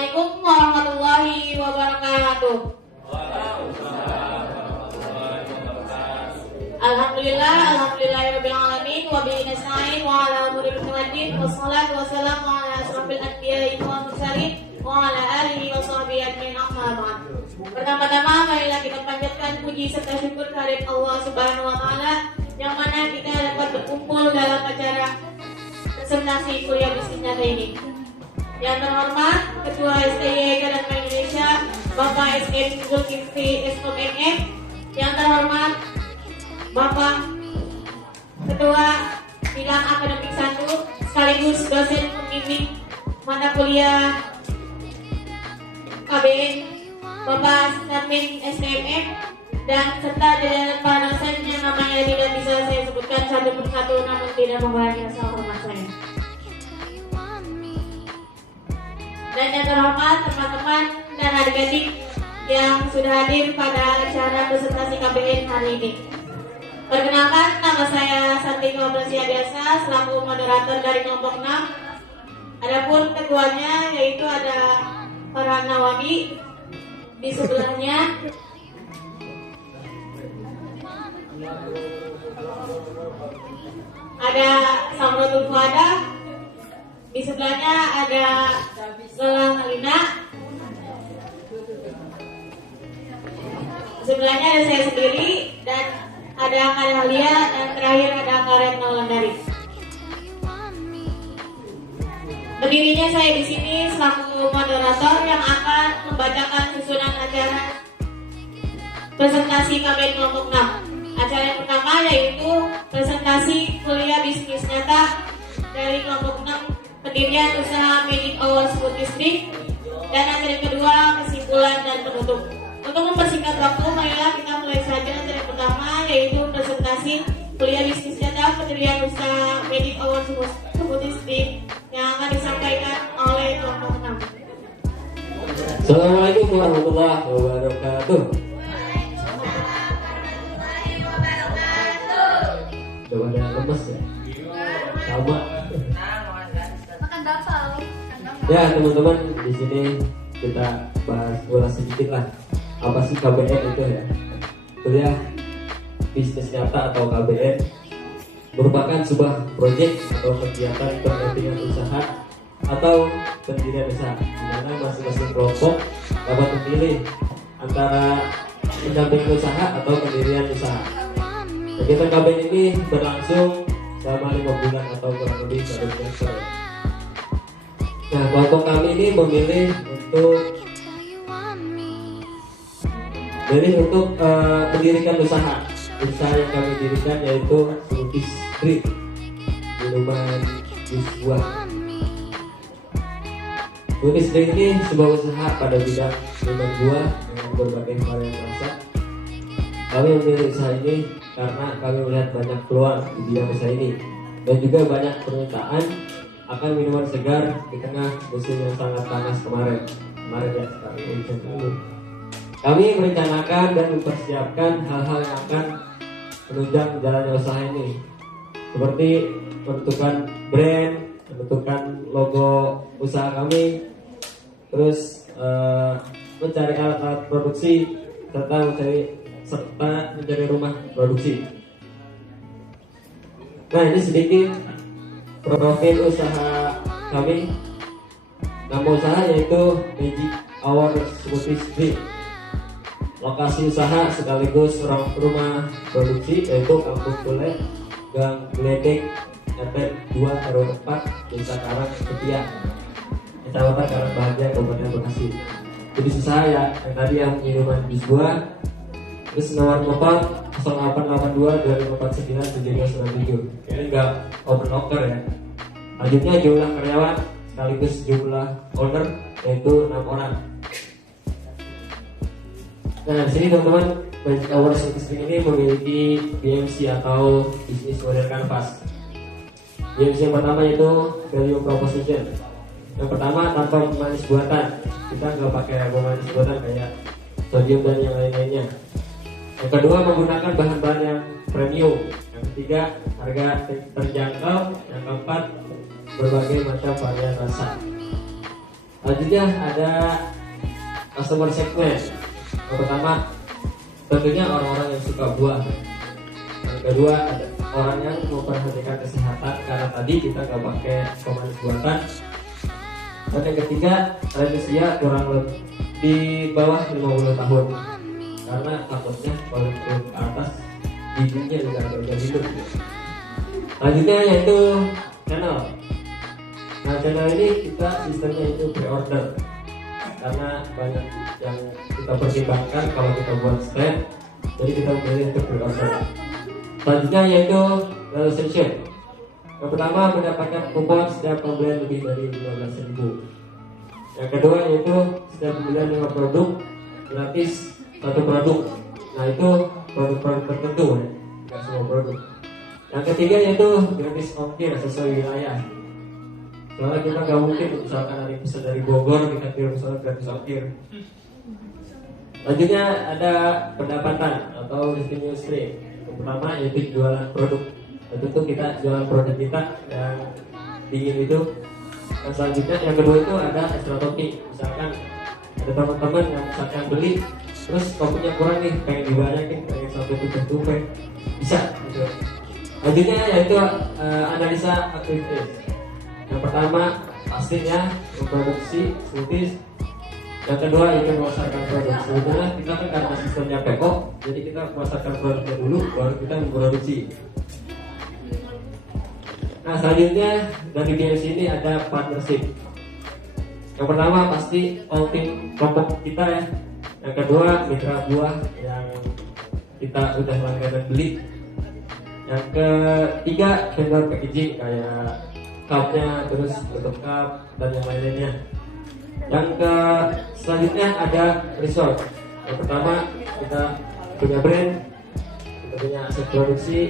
Assalamualaikum warahmatullahi wabarakatuh. Alhamdulillahirabbil alamin wa bihi nasta'in wa ala umuri dunya wassalatu wassalamu ala asrofil anbiya'i wal mursalin wa ala alihi wa sahbihi ajmain amma ba'd. Pertama-tama marilah kita panjatkan puji serta syukur kehadirat Allah Subhanahu wa taala yang mana kita dapat berkumpul dalam acara presentasi kuliah bisnis nyata ini. Yang terhormat Ketua STY dan Bank Indonesia Bapak SM Zulkifli Eskom MM. Yang terhormat Bapak Ketua Bidang Akademik 1 sekaligus dosen pembimbing mata kuliah KBN Bapak Sarmin STMM dan serta jajaran para dosen yang namanya tidak bisa saya sebutkan satu persatu namun tidak mengurangi rasa hormat saya. Dan yang terhormat teman-teman dan adik-adik yang sudah hadir pada acara presentasi KBN hari ini. Perkenalkan, nama saya Santika Prasia Biasa selaku moderator dari kelompok 6. Adapun ketuanya yaitu ada Farhan Nawadi, di sebelahnya ada Samrotul Fuada, di sebelahnya ada Galang Alina, di sebelahnya ada saya sendiri dan ada Kak Halia dan terakhir ada Kak Retno Landari. Berdirinya saya di sini selaku moderator yang akan membacakan susunan acara presentasi KBN kelompok 6. Acara yang pertama yaitu presentasi kuliah bisnis nyata dari kelompok 6 pendirian usaha Magic Awards Food District, dan acara yang kedua kesimpulan dan penutup. Untuk mempersingkat waktu, marilah kita mulai saja acara yang pertama yaitu presentasi kuliah bisnis nyata pendirian usaha Magic Awards Food District yang akan disampaikan oleh kelompok 6. Assalamualaikum warahmatullahi wabarakatuh. Coba ada lemes ya? Sama. Ya teman-teman, di sini kita ulas sedikit lah. Apa sih KBN itu ya? Kuliah bisnis nyata atau KBN merupakan sebuah proyek atau kegiatan pendampingan usaha atau pendirian usaha, di mana masing-masing kelompok dapat memilih antara pendampingan usaha atau pendirian usaha. Kegiatan KBN ini berlangsung selama 5 bulan atau kurang lebih 1 semester. Nah, kelompok kami ini memilih untuk mendirikan usaha. Usaha yang kami dirikan yaitu Smoothie Street, minuman jus buah. Smoothie Street ini sebuah usaha pada bidang minuman buah dengan berbagai varian rasa. Kami memilih usaha ini karena kami melihat banyak peluang di bidang usaha ini dan juga banyak permintaan akan minuman segar di tengah musim yang sangat panas kemarin ya, sekarang hujan dulu. Kami merencanakan dan mempersiapkan hal-hal yang akan menunjang jalannya usaha ini, seperti menentukan brand, menentukan logo usaha kami, terus mencari alat-alat produksi serta mencari rumah produksi. Nah, ini sedikit profil usaha kami. Nama usaha yaitu Magic Awards Smoothie Street. Lokasi usaha sekaligus rumah produksi yaitu Kampung Kule, Gang Geledek, RT 2 RW 4, Desa Karang Setia, Kecamatan Karang Bahagia, Kabupaten Bekasi. Jadi usaha ya yang tadi yang minuman jus buah. Terus nomor telepon 0882 249 7297. Ini enggak open locker ya. Lanjutnya jumlah karyawan sekaligus jumlah owner yaitu 6 orang. Nah, di sini teman-teman, Magic Awards ini memiliki BMC atau Business Model Canvas. BMC yang pertama yaitu Value Proposition. Yang pertama, tanpa pemanis buatan. Kita nggak pakai pemanis buatan kayak sodium dan yang lain-lainnya. Yang kedua, menggunakan bahan-bahan yang premium. Yang ketiga, harga terjangkau. Yang keempat, berbagai macam varian rasa. Selanjutnya ada customer segment. Yang pertama tentunya orang-orang yang suka buah. Yang kedua ada orang yang memperhatikan kesehatan karena tadi kita nggak pakai pemanis buatan. Dan yang ketiga range usia kurang lebih di bawah 50 tahun karena takutnya kalau turun ke atas giginya juga agak hidup. Selanjutnya yaitu channel. Nah channel ini kita sistemnya itu pre-order karena banyak yang kita pertimbangkan kalau kita buat stand, jadi kita memilih untuk pre-order. Selanjutnya yaitu realization. Yang pertama mendapatkan kupon setiap pembelian lebih dari 15.000. Yang kedua yaitu setiap pembelian 5 produk gratis 1 produk. Nah itu produk-produk tertentu ya, tidak semua produk. Yang ketiga yaitu gratis ongkir sesuai wilayah. Soalnya kita nggak mungkin misalkan ada pesan dari Bogor kita kirim soal gratis ongkir. Selanjutnya ada pendapatan atau revenue stream. Yang pertama yaitu jualan produk. Tentu kita jualan produk kita yang dingin itu. Dan selanjutnya yang kedua itu ada extra topping. Misalkan ada teman-teman yang misalkan beli terus kopinya kurang nih, pengen dibanyakin, pengen sampai tumpah-tumpah, bisa gitu. Selanjutnya yaitu analisa aktivitas. Yang pertama pastinya memproduksi smoothies. Yang kedua yaitu memasarkan produk. Sebetulnya kita kan karena sistemnya PO, jadi kita memasarkan produknya dulu, baru kita memproduksi. Nah selanjutnya dari BMC ini ada partnership. Yang pertama pasti outing kelompok kita ya. Yang kedua mitra buah yang kita udah langganan beli. Yang ketiga vendor packaging kayak cupnya, terus tutup cup dan yang lainnya. Yang selanjutnya ada resort. Yang pertama kita punya brand, kita punya aset produksi,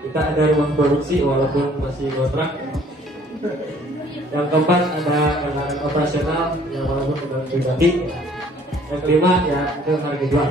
kita ada rumah produksi walaupun masih kontrak. Yang keempat ada kendaraan operasional yang walaupun kendaraan pribadi. Yang kelima ya itu harga jual.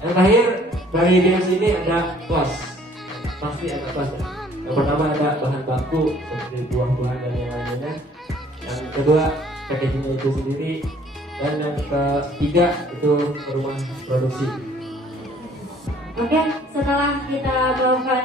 Yang terakhir dari BMC ini ada cost, pasti ada cost. Yang pertama ada bahan baku seperti buah-buahan dan yang lainnya. Yang kedua packagingnya itu sendiri. Dan yang ketiga itu rumah produksi. Oke, setelah kita melakukan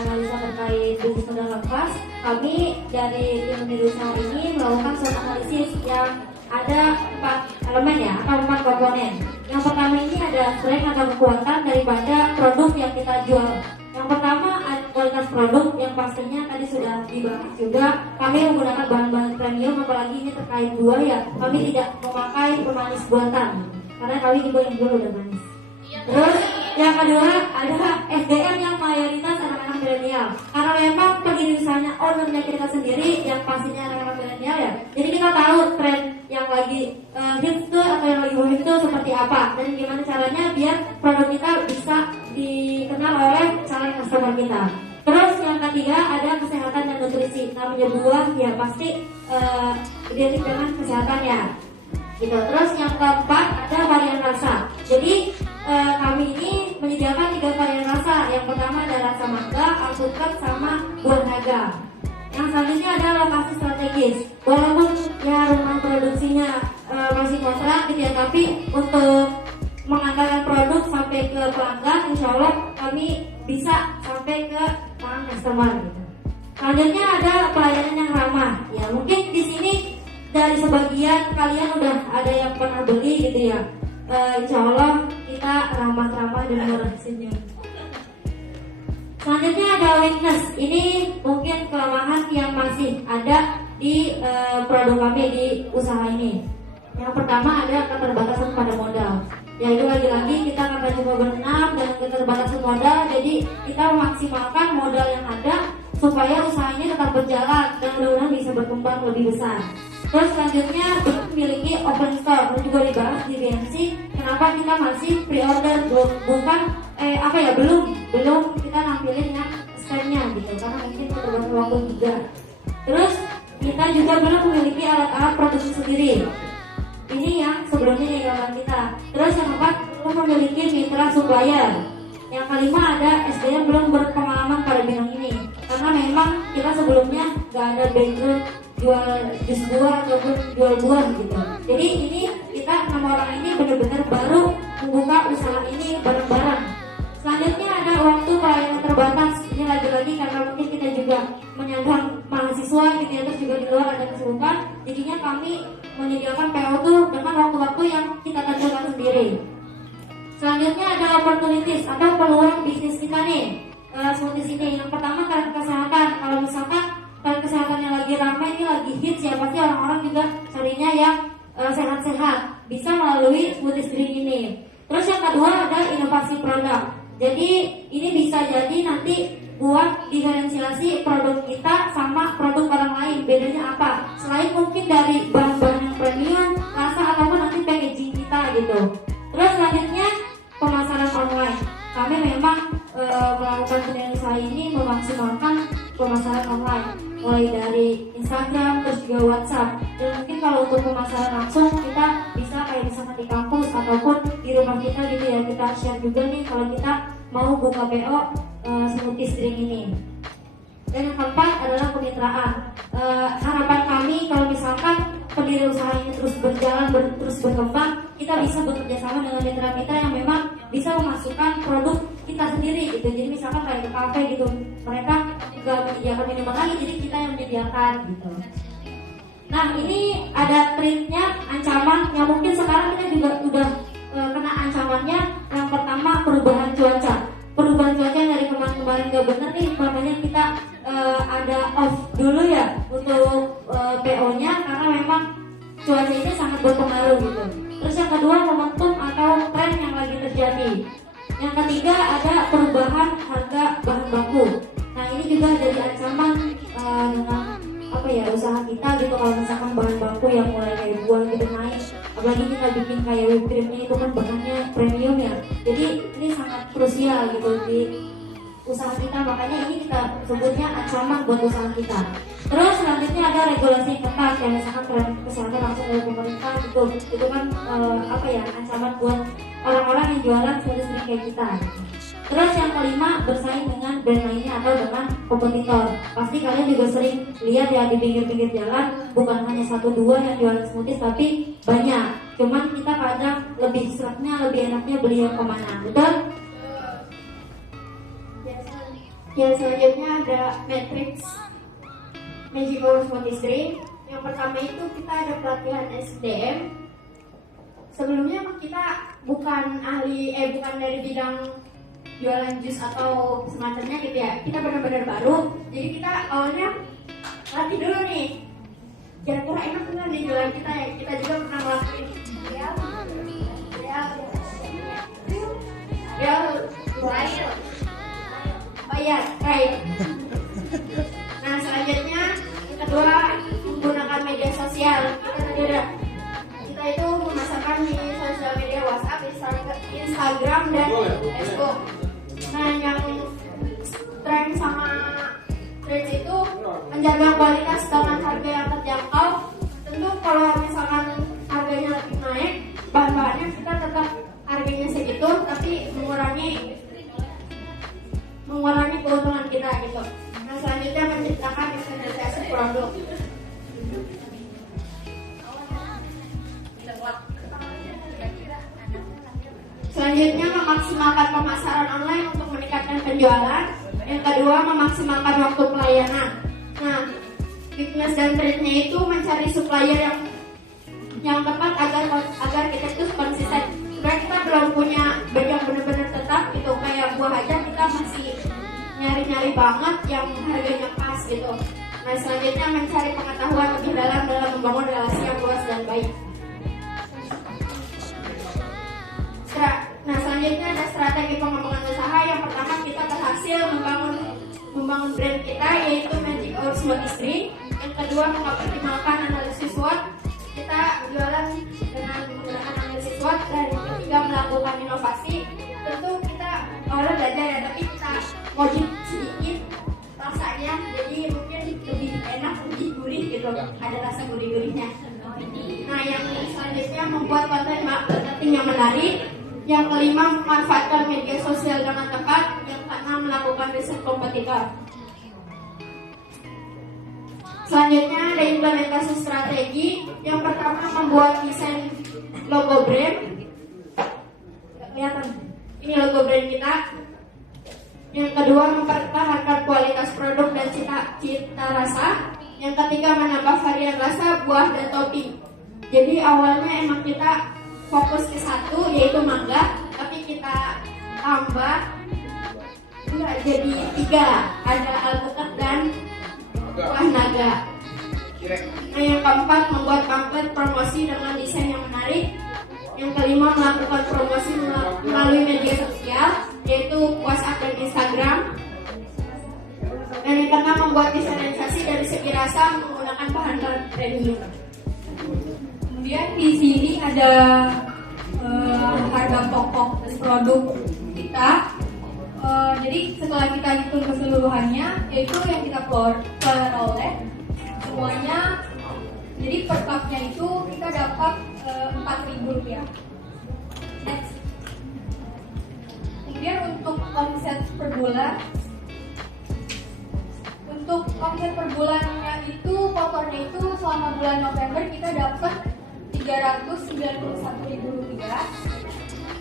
analisa terkait bisnis modal nafas, kami dari tim unit usaha ini melakukan suatu analisis yang ada 4 elemen ya, atau 4 komponen. Yang pertama ini ada strength atau kekuatan daripada produk yang kita jual. Yang pertama ada kualitas produk yang pastinya tadi sudah dibahas juga. Kami menggunakan bahan-bahan premium, apalagi ini terkait buah ya. Kami tidak memakai pemanis buatan karena kami juga yang jual udah manis. Terus yang kedua ada SDM yang mayoritas anak-anak milenial. Karena memang pendiri usahanya ownernya kita sendiri yang pastinya anak-anak milenial ya. Jadi kita tahu tren yang lagi hits tuh atau yang lagi booming itu seperti apa dan gimana caranya biar produk kita bisa dikenal oleh calon customer kita. Terus yang ketiga ada kesehatan dan nutrisi. Namanya buah ya pasti identik dengan kesehatannya. Gitu. Terus yang keempat ada varian rasa. Jadi kami ini menyediakan 3 varian rasa. Yang pertama ada rasa mangga, alpukat, sama buah naga. Yang selanjutnya ada lokasi strategis. Walaupun ya rumah produksinya masih kontrak gitu ya, tapi untuk mengantarkan produk sampai ke pelanggan, insya Allah kami bisa sampai ke tangan customer. Gitu. Selanjutnya ada pelayanan yang ramah. Ya mungkin di sini dari sebagian kalian udah ada yang pernah beli gitu ya. Insya Allah kita ramah-ramah dan murah senyum. Selanjutnya ada weakness. Ini mungkin kelemahan yang masih ada di produk kami di usaha ini. Yang pertama ada keterbatasan pada modal. Yaitu lagi-lagi kita akan coba berenang dengan keterbatasan modal. Jadi kita memaksimalkan modal yang ada supaya usahanya tetap berjalan dan mudah-mudahan bisa berkembang lebih besar. Terus selanjutnya kita memiliki open store dan juga dibahas di BMC. Kenapa kita masih pre-order bukan belum kita nampilin yang stand-nya gitu karena mungkin keterbatasan waktu juga. Terus kita juga belum memiliki alat-alat produksi sendiri. Ini yang sebelumnya digambarkan kita. Terus yang keempat kita memiliki mitra supplier. Yang kelima ada SDM belum berpengalaman pada bidang ini karena memang kita sebelumnya nggak ada background jual jus buah ataupun jual buah gitu. Jadi ini kita 6 orang ini benar-benar baru membuka usaha ini bareng-bareng. Selanjutnya ada waktu pelayanan terbatas. Ini lagi-lagi karena mungkin kita juga menyandang mahasiswa gitu ya, terus juga di luar ada kesibukan. Jadinya kami menyediakan PO tuh dengan waktu-waktu yang kita tentukan sendiri. Selanjutnya ada opportunities atau peluang bisnis kita nih. Seperti sini. Yang pertama tren kesehatan. Kalau misalkan tren kesehatan yang lagi ramai ini lagi hits ya, pasti orang-orang juga carinya yang sehat-sehat. Bisa melalui smoothies drink ini. Terus yang kedua ada inovasi produk. Jadi ini bisa jadi nanti buat diferensiasi produk kita sama produk orang lain. Bedanya apa? Selain mungkin dari bahan-bahan yang premium, rasa ataupun nanti packaging kita gitu. Terus selanjutnya pemasaran online. Kami memang melakukan penilaian usaha ini memaksimalkan pemasaran online, mulai dari Instagram terus juga WhatsApp. Dan mungkin kalau untuk pemasaran langsung kita bisa kayak misalkan di kampus ataupun di rumah kita gitu ya, kita share juga nih kalau kita mau buka PO smoothies drink ini. Dan yang keempat adalah kemitraan. Harapan kami kalau misalkan pendiri usaha ini terus berjalan, terus berkembang, kita bisa bekerja sama dengan mitra-mitra yang memang bisa memasukkan produk kita sendiri gitu. Jadi misalkan kayak ke kafe gitu, mereka nggak menyediakan minuman lagi, jadi kita yang menyediakan gitu. Nah ini ada trendnya ancaman yang mungkin sekarang kita juga udah kena ancamannya. Yang pertama perubahan cuaca. Perubahan cuaca yang dari kemarin nggak benar nih, makanya kita ada off dulu ya untuk PO-nya karena memang cuaca ini sangat berpengaruh gitu. Terus yang kedua momentum atau tren yang lagi terjadi. Yang ketiga ada perubahan harga bahan baku. Nah ini juga jadi ancaman dengan apa ya usaha kita gitu. Kalau misalkan bahan baku yang mulai kayak buah gitu naik, apalagi kita bikin kayak whipped creamnya itu kan bahannya premium ya. Jadi ini sangat krusial gitu di usaha kita, makanya ini kita sebutnya ancaman buat usaha kita. Terus selanjutnya ada regulasi yang ketat, yang misalkan tren kesehatan langsung dari pemerintah gitu. Itu kan apa ya ancaman buat orang-orang yang jualan smoothies drink kayak kita. Terus yang kelima bersaing dengan brand lainnya atau dengan kompetitor. Pasti kalian juga sering lihat ya di pinggir-pinggir jalan, bukan hanya 1-2 yang jualan smoothies tapi banyak. Cuman kita kadang lebih seratnya, lebih enaknya beli yang kemana, betul? Ya selanjutnya ada matrix Magic Hour Smoothies Drink. Yang pertama itu kita ada pelatihan SDM. Sebelumnya kita bukan bukan dari bidang jualan jus atau semacamnya gitu ya. Kita benar-benar baru. Jadi kita awalnya latih dulu nih. Kira-kira enak nggak nih jualan kita ya? Kita juga pernah ngelakuin bayar, right? Nah selanjutnya yang kedua menggunakan media sosial. Kita itu memasarkan di sosial media WhatsApp, Instagram dan Facebook. Nah yang tren sama tren itu menjaga kualitas dengan harga yang terjangkau. Tentu kalau misalkan harganya lebih naik, bahan-bahannya kita tetap harganya segitu, tapi mengurangi keuntungan kita gitu. Nah selanjutnya menciptakan standarisasi produk. Selanjutnya memaksimalkan pemasaran online untuk meningkatkan penjualan. Yang kedua memaksimalkan waktu pelayanan. Nah weakness dan trade-nya itu mencari supplier yang tepat agar kita itu konsisten. Sebenarnya kita belum punya band yang benar-benar tetap gitu, kayak buah aja kita masih nyari-nyari banget yang harganya pas gitu. Nah selanjutnya mencari pengetahuan lebih dalam membangun relasi yang luas dan baik. Nah selanjutnya ada strategi pengembangan usaha. Yang pertama kita berhasil membangun brand kita yaitu Magic Hour Smoothies Drink. Yang kedua mengoptimalkan analisis SWOT. Kita jualan dengan menggunakan analisis SWOT. Dan yang ketiga melakukan inovasi. Tentu kita awalnya belajar ya, tapi kita modif sedikit rasanya jadi mungkin lebih enak, lebih gurih gitu, ada rasa gurih-gurihnya. Nah yang selanjutnya membuat konten marketing yang menarik. Yang kelima memanfaatkan media sosial dengan tepat. Yang keenam melakukan riset kompetitor. Selanjutnya ada implementasi strategi. Yang pertama membuat desain logo brand. Kelihatan? Ini logo brand kita. Yang kedua mempertahankan kualitas produk dan cita rasa. Yang ketiga menambah varian rasa, buah dan topping. Jadi awalnya emang kita fokus ke satu yaitu mangga, tapi kita tambah jadi 3, ada alpukat dan buah naga. Nah, yang keempat membuat pamflet promosi dengan desain yang menarik. Yang kelima melakukan promosi melalui media sosial yaitu WhatsApp dan Instagram. Dan yang keenam membuat diferensiasi dari segi rasa menggunakan bahan-bahan premium. Kemudian di sini ada harga pokok produk kita. Jadi setelah kita hitung keseluruhannya, yaitu yang kita peroleh semuanya. Jadi per cupnya itu kita dapat Rp4.000. Next. Kemudian untuk omset per bulan. Untuk omset per bulannya itu kotornya itu selama bulan November kita dapat Rp391.000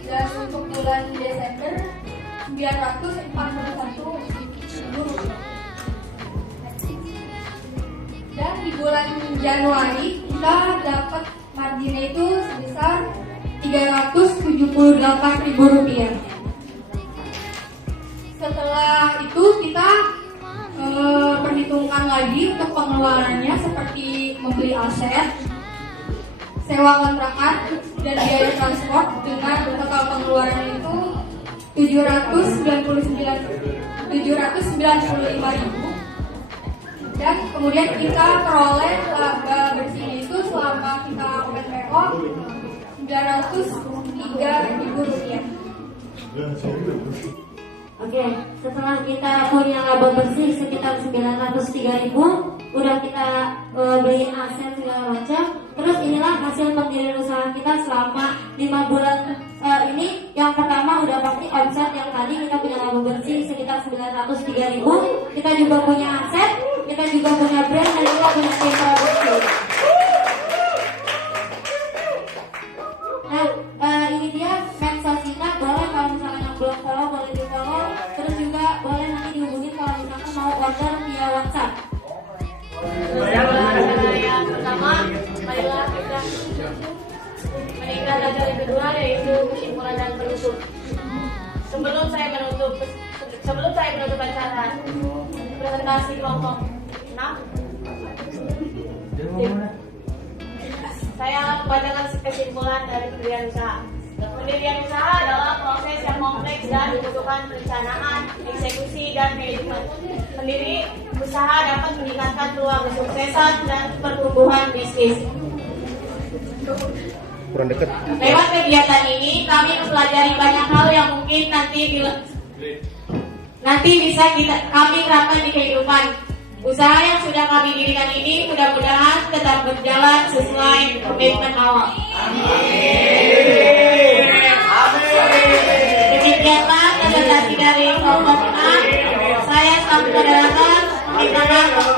dan untuk bulan Desember Rp941.000. Dan di bulan Januari kita dapat marginnya itu sebesar Rp378.000. Setelah itu kita perhitungkan lagi untuk pengeluarannya seperti membeli aset, sewa kontrakan, dan biaya transport dengan total pengeluaran itu Rp795.000. Dan kemudian kita peroleh laba bersihnya itu selama kita open PO Rp903.000. Oke, setelah kita punya laba bersih sekitar 903.000, udah kita beliin aset segala macam. Terus inilah hasil pendirian usaha kita selama 5 bulan ini. Yang pertama udah pasti omset yang tadi kita punya laba bersih sekitar 903.000. Kita juga punya aset, kita juga punya brand, dan kita punya tim produksi. Nah, ini dia medsos kita. Boleh kalau misalnya yang belum follow boleh di follow. Terus juga boleh nanti dihubungin kalau misalkan mau order via WhatsApp. Yang pertama, marilah kita meningkat belajar yang kedua yaitu kesimpulan dan penutup. Sebelum saya menutup acara presentasi kelompok 6, saya membacakan kesimpulan dari pendirian usaha. Pendirian usaha adalah proses yang kompleks dan membutuhkan perencanaan, eksekusi, dan manajemen. Pendiri usaha dapat meningkatkan peluang kesuksesan dan pertumbuhan bisnis. Lewat kegiatan ini, kami mempelajari banyak hal yang mungkin nanti bisa kami terapkan di kehidupan. Usaha yang sudah kami dirikan ini mudah-mudahan tetap berjalan sesuai komitmen awal. Demikianlah presentasi dari kelompok 6. Saya selaku moderator, minta maaf